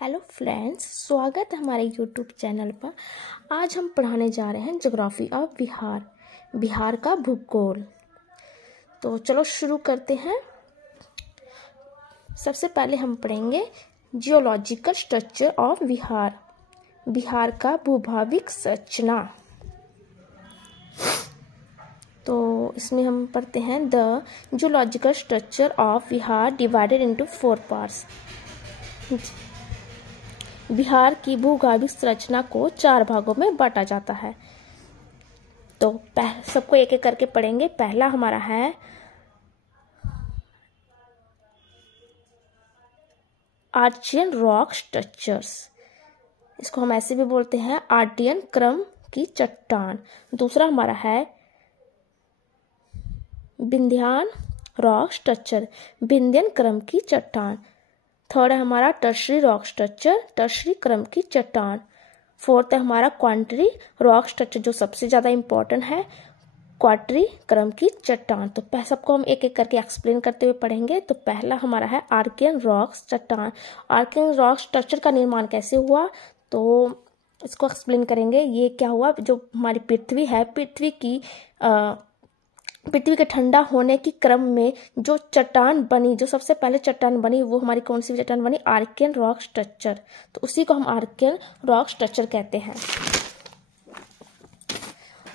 Hello friends, स्वागत है हमारे यूट्यूब चैनल पर। आज हम पढ़ाने जा रहे हैं ज्योग्राफी ऑफ बिहार का भूगोल। तो चलो शुरू करते हैं। सबसे पहले हम पढ़ेंगे जियोलॉजिकल स्ट्रक्चर ऑफ बिहार का भूभाविक संरचना। तो इसमें हम पढ़ते हैं the geological structure of Bihar divided into 4 parts. Bihar की भूभाविक संरचना को 4 भागों में बांटा जाता है। तो सबको एक एक करके पढ़ेंगे। पहला हमारा है आर्चियन रॉक स्ट्रक्चर्स, इसको हम ऐसे भी बोलते हैं आर्टियन क्रम की चट्टान। दूसरा हमारा है विंध्यान रॉक स्ट्रक्चर, विंध्यन क्रम की चट्टान। थर्ड है हमारा टर्शरी रॉक स्ट्रक्चर, टर्शरी क्रम की चट्टान। फोर्थ है हमारा क्वार्टरी रॉक स्ट्रक्चर, जो सबसे ज्यादा इंपॉर्टेंट है, क्वार्टरी क्रम की चट्टान। तो सबको हम एक एक करके एक्सप्लेन करते हुए पढ़ेंगे। तो पहला हमारा है आर्कियन रॉक चट्टान। आर्कियन रॉक स्ट्रक्चर का निर्माण कैसे हुआ, तो इसको एक्सप्लेन करेंगे। ये क्या हुआ, जो हमारी पृथ्वी है, पृथ्वी के ठंडा होने की क्रम में जो चट्टान बनी, जो सबसे पहले चट्टान बनी, वो हमारी कौन सी चट्टान बनी, आर्कियन रॉक स्ट्रक्चर। तो उसी को हम आर्कियन रॉक स्ट्रक्चर कहते हैं।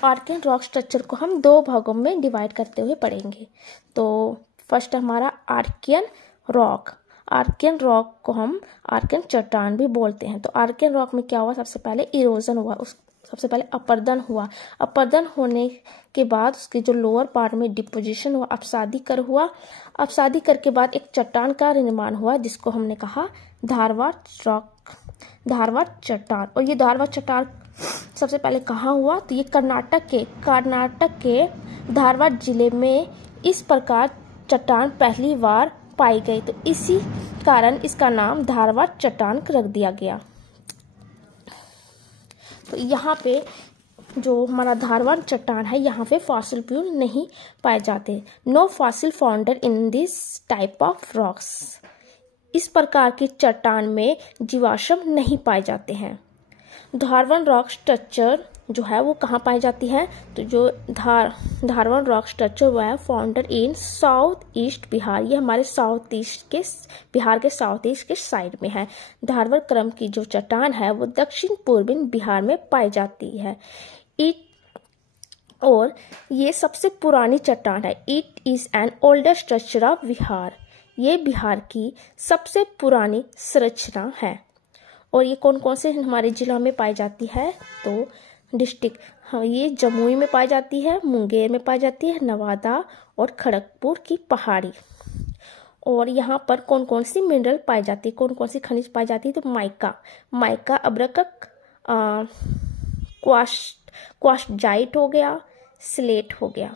आर्कियन रॉक स्ट्रक्चर को हम 2 भागों में डिवाइड करते हुए पढ़ेंगे। तो फर्स्ट हमारा आर्कियन रॉक। आर्कियन रॉक को हम आर्कियन चट्टान भी बोलते हैं। तो आर्कियन रॉक में क्या हुआ, सबसे पहले इरोजन हुआ, सबसे पहले अपरदन हुआ। अपरदन होने के बाद उसके जो लोअर पार्ट में डिपोजिशन हुआ, अपसादीकर हुआ। अपसादीकर के बाद एक चट्टान का निर्माण हुआ, जिसको हमने कहा धारवाड़ चट्टान। और ये धारवाड़ चट्टान सबसे पहले कहाँ हुआ, तो ये कर्नाटक के धारवाड़ जिले में इस प्रकार चट्टान पहली बार पाई गई। तो इसी कारण इसका नाम धारवाड़ चट्टान रख दिया गया। तो यहाँ पे जो हमारा धारवाड़ चट्टान है, यहाँ पे फॉसिल फ्यूल नहीं पाए जाते। No fossil founded in this type of rocks. इस प्रकार की चट्टान में जीवाश्म नहीं पाए जाते हैं। धारवाड़ रॉक स्ट्रक्चर जो है वो कहाँ पाई जाती है, तो जो धारवाड़ रॉक स्ट्रक्चर वो है founded in south east Bihar. ये हमारे साउथ ईस्ट के बिहार के साउथ ईस्ट के साइड में है। धारवाड़ क्रम की जो चट्टान है वो दक्षिण पूर्वी बिहार में पाई जाती है। और ये सबसे पुरानी चट्टान है। It is an older structure of Bihar. ये बिहार की सबसे पुरानी संरचना है। और ये कौन कौन से हमारे जिला में पाई जाती है, तो डिस्ट्रिक्ट, हाँ, ये जमुई में पाई जाती है, मुंगेर में पाई जाती है, नवादा और खड़गपुर की पहाड़ी। और यहाँ पर कौन कौन सी मिनरल पाई जाती है, कौन कौन सी खनिज पाई जाती है, तो माइका अब्रकक, क्वार्ट्जाइट हो गया, स्लेट हो गया।